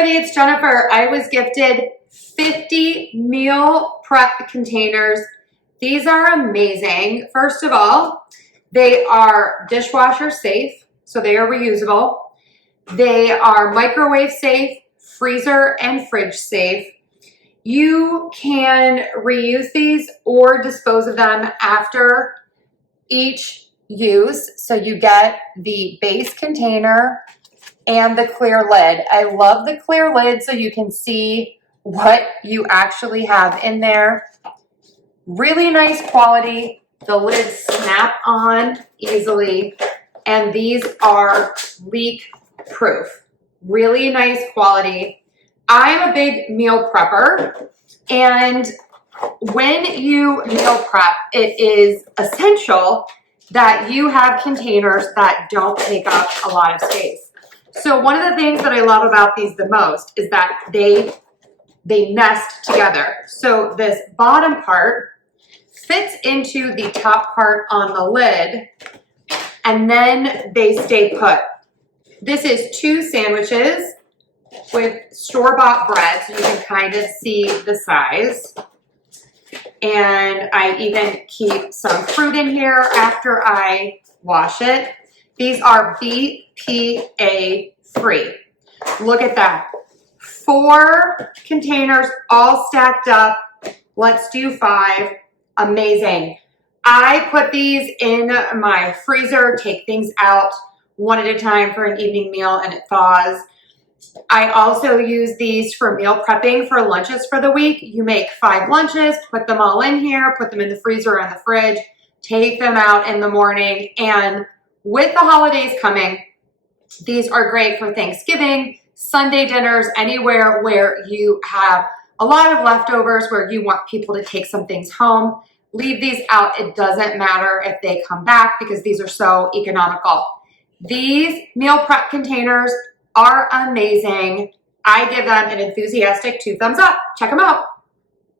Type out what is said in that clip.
everybody, it's Jennifer. I was gifted 50 meal prep containers. These are amazing. First of all, they are dishwasher safe, so they are reusable. They are microwave safe, freezer and fridge safe. You can reuse these or dispose of them after each use. So you get the base container and the clear lid. I love the clear lid so you can see what you actually have in there. Really nice quality. The lids snap on easily, and these are leak proof. Really nice quality. I'm a big meal prepper, and when you meal prep, it is essential that you have containers that don't take up a lot of space. So one of the things that I love about these the most is that they nest together. So this bottom part fits into the top part on the lid, and then they stay put. This is 2 sandwiches with store-bought bread, so you can kind of see the size. And I even keep some fruit in here after I wash it. These are BPA free. Look at that. 4 containers all stacked up. Let's do 5. Amazing. I put these in my freezer, take things out one at a time for an evening meal, and it thaws. I also use these for meal prepping for lunches for the week. You make 5 lunches, put them all in here, put them in the freezer and the fridge, take them out in the morning. And with the holidays coming, these are great for Thanksgiving, Sunday dinners, anywhere where you have a lot of leftovers, where you want people to take some things home. Leave these out. It doesn't matter if they come back because these are so economical. These meal prep containers are amazing. I give them an enthusiastic 2 thumbs up. Check them out.